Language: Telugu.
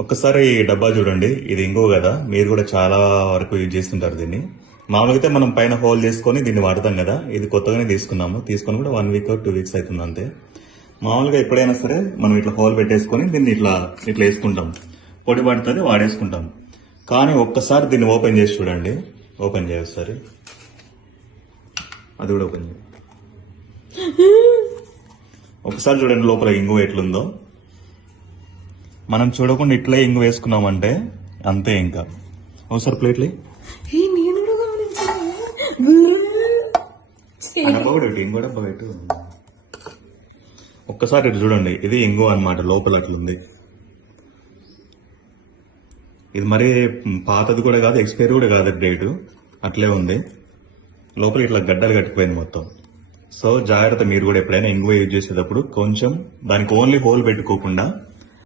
ఒక్కసారి ఈ డబ్బా చూడండి, ఇది ఇంగువ కదా, మీరు కూడా చాలా వరకు యూజ్ చేస్తుంటారు దీన్ని. మామూలుగా అయితే మనం పైన హోల్ చేసుకొని దీన్ని వాడతాం కదా, ఇది కొత్తగానే తీసుకొని కూడా 1 వీక్ 2 వీక్స్ అవుతుంది అంతే. మామూలుగా ఎప్పుడైనా సరే మనం ఇట్లా హోల్ పెట్టేసుకొని దీన్ని ఇట్లా ఇట్లా వేసుకుంటాం, పొడి పడుతుంది వాడేసుకుంటాం. కానీ ఒక్కసారి దీన్ని ఓపెన్ చేసి చూడండి, ఓపెన్ చేయొస్తారి, అది కూడా ఓపెన్ చేయ, ఒకసారి చూడండి లోపల ఇంగువ ఎట్లుందో. మనం చూడకుండా ఇట్లే ఇంగు వేసుకున్నామంటే అంతే. ఇంకా ఒకసారి ప్లేట్లే డబ్బా కూడా పెట్టు, ఇంకో డబ్బా పెట్టు. ఒక్కసారి ఇటు చూడండి, ఇది ఇంగువ అన్నమాట, లోపల అట్లుంది. ఇది మరి పాతది కూడా కాదు, ఎక్స్పైరీ కూడా కాదు డేటు, అట్లే ఉంది. లోపల ఇట్లా గడ్డలు కట్టిపోయింది మొత్తం. సో జాగ్రత్త, మీరు కూడా ఎప్పుడైనా ఇంగువ యూజ్ చేసేటప్పుడు కొంచెం దానికి ఓన్లీ హోల్ పెట్టుకోకుండా